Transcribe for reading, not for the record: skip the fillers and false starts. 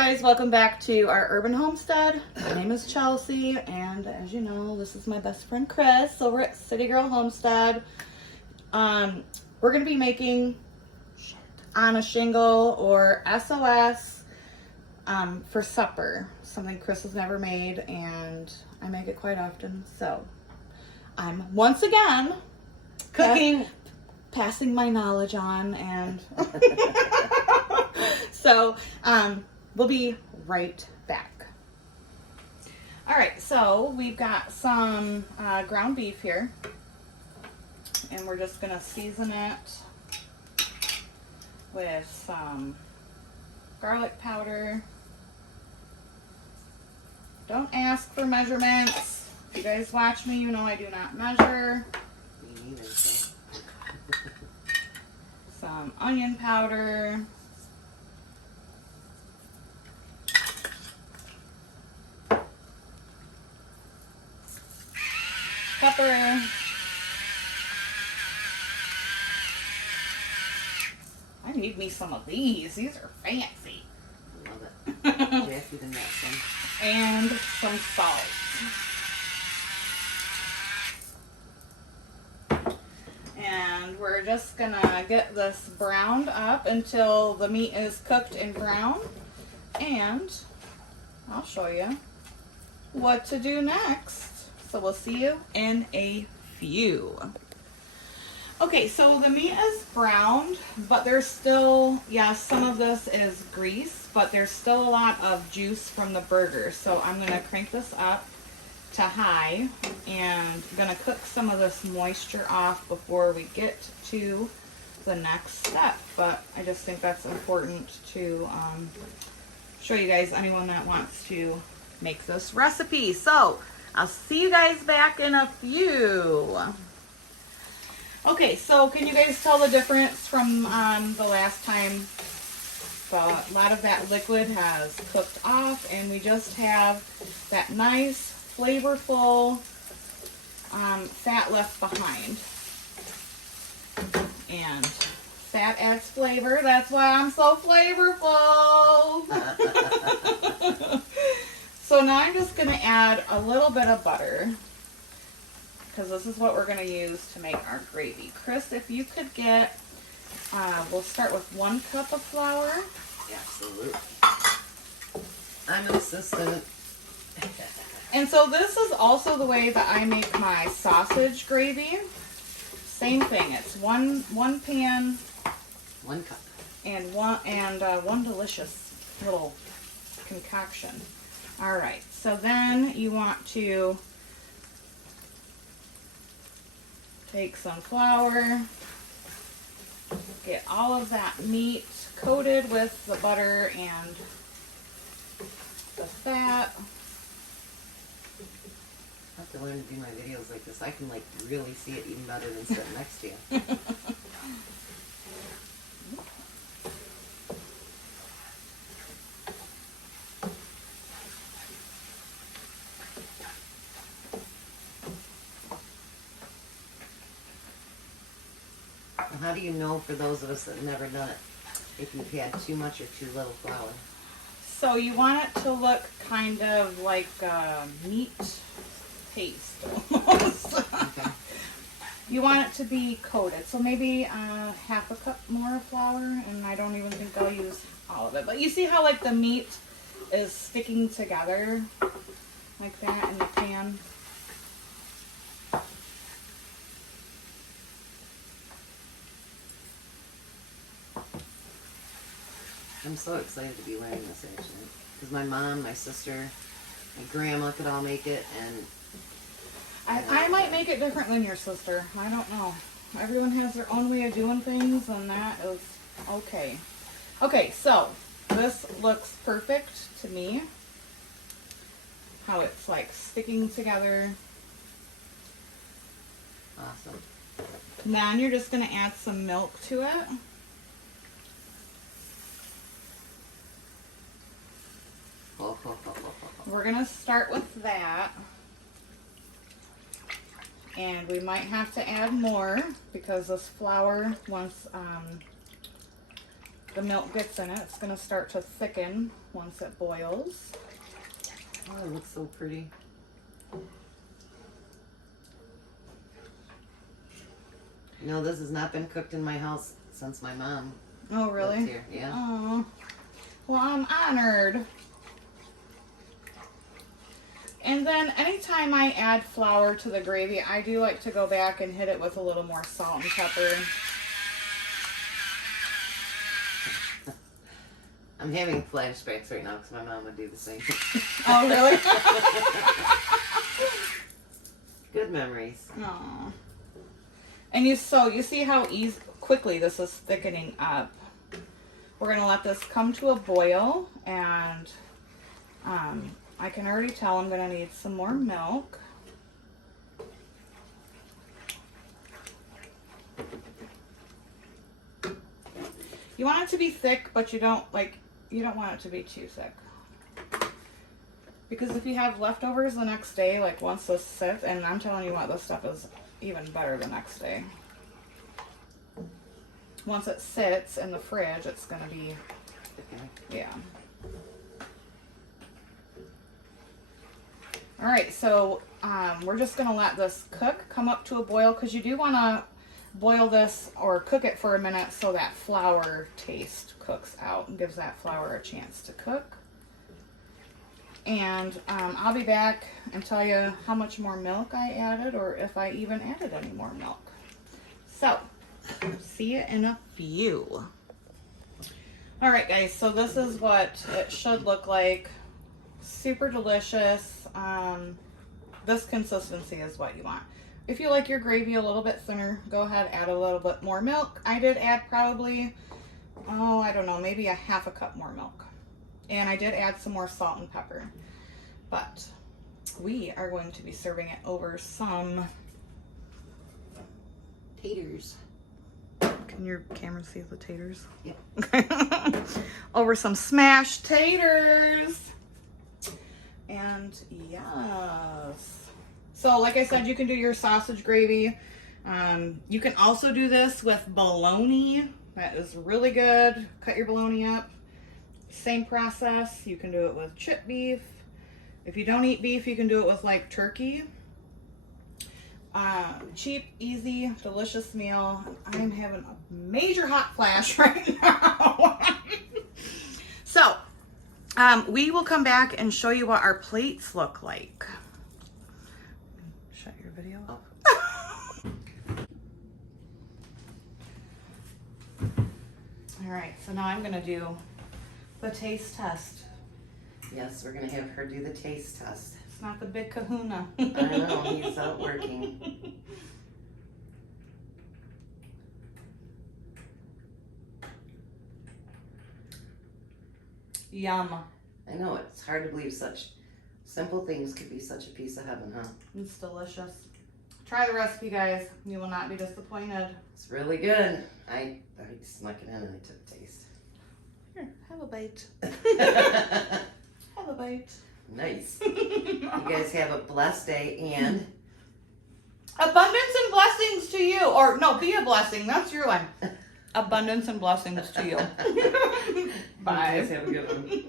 guys, welcome back to our urban homestead. My name is Chelsea, and as you know, this is my best friend Chris over at City Girl Homestead. We're gonna be making on a shingle or S.O.S. For supper, something Chris has never made, and I make it quite often. So I'm once again cooking, passing my knowledge on, and so we'll be right back. All right, so we've got some ground beef here, and we're just gonna season it with some garlic powder. Don't ask for measurements. If you guys watch me, you know I do not measure. Me neither, so. Some onion powder. Pepper. I need me some of these. These are fancy. I love it. Jackie even got some. And some salt. And we're just gonna get this browned up until the meat is cooked and brown. And I'll show you what to do next. So we'll see you in a few. Okay, so the meat is browned, but there's still, yes, some of this is grease, but there's still a lot of juice from the burger. So I'm gonna crank this up to high and gonna cook some of this moisture off before we get to the next step. But I just think that's important to show you guys, anyone that wants to make this recipe. So I'll see you guys back in a few. Okay, so can you guys tell the difference from the last time? A lot of that liquid has cooked off, and we just have that nice, flavorful fat left behind. And fat adds flavor. That's why I'm so flavorful. So now I'm just going to add a little bit of butter, because this is what we're going to use to make our gravy. Chris, if you could get, we'll start with 1 cup of flour. Absolutely. I'm an assistant. And so this is also the way that I make my sausage gravy. Same thing. It's one pan, 1 cup, and one delicious little concoction. All right. So then you want to take some flour, get all of that meat coated with the butter and the fat. I have to learn to do my videos like this. I can like really see it even better than sitting next to you. How do you know, for those of us that have never done it, if you've had too much or too little flour? So you want it to look kind of like meat paste almost. Okay. You want it to be coated. So maybe half a cup more of flour, and I don't even think I'll use all of it. But you see how like the meat is sticking together like that in the pan? I'm so excited to be learning this actually, because my mom, my sister, my grandma could all make it, and I might make it different than your sister. I don't know. Everyone has their own way of doing things, and that is okay. Okay, so this looks perfect to me. How it's like sticking together. awesome. Then you're just going to add some milk to it. We're going to start with that. And we might have to add more because this flour, once the milk gets in it, it's going to start to thicken once it boils. Oh, it looks so pretty. You know, this has not been cooked in my house since my mom Oh, really? lived here. Yeah. Oh, well, I'm honored. And then anytime I add flour to the gravy, I do like to go back and hit it with a little more salt and pepper. I'm having flashbacks right now because my mom would do the same thing. Oh, really? Good memories. Aw. And you see how quickly this is thickening up. We're going to let this come to a boil, and I can already tell I'm going to need some more milk. You want it to be thick, but you don't want it to be too thick. Because if you have leftovers the next day, like once this sits, and I'm telling you what, this stuff is even better the next day. Once it sits in the fridge, it's going to be, yeah. All right, so we're just going to let this cook, come up to a boil, because you do want to boil this or cook it for a minute so that flour taste cooks out and gives that flour a chance to cook. And I'll be back and tell you how much more milk I added, or if I even added any more milk. So, see you in a few. All right, guys, so this is what it should look like. Super delicious. This consistency is what you want. If you like your gravy a little bit thinner, go ahead, add a little bit more milk. I did add probably, I don't know, maybe a half a cup more milk. And I did add some more salt and pepper. But we are going to be serving it over some Taters. Can your camera see the taters? Yeah. Over some smashed taters. And yes. So like I said, you can do your sausage gravy. You can also do this with bologna. That is really good. Cut your bologna up. Same process. You can do it with chipped beef. If you don't eat beef, you can do it with like turkey. Cheap, easy, delicious meal. I'm having a major hot flash right now. So, we will come back and show you what our plates look like. Shut your video off. All right, so now I'm gonna do the taste test. Yes, we're going to have her do the taste test. It's not the big kahuna. I know, he's out working. Yum. I know, it's hard to believe such simple things could be such a piece of heaven, huh? It's delicious. Try the recipe, guys. You will not be disappointed. It's really good. I snuck it in and I took a taste. Here, have a bite. Have a bite. Nice. You guys have a blessed day and abundance and blessings to you. Or no, be a blessing. That's your line. Abundance and blessings to you. Bye. You guys have a good one.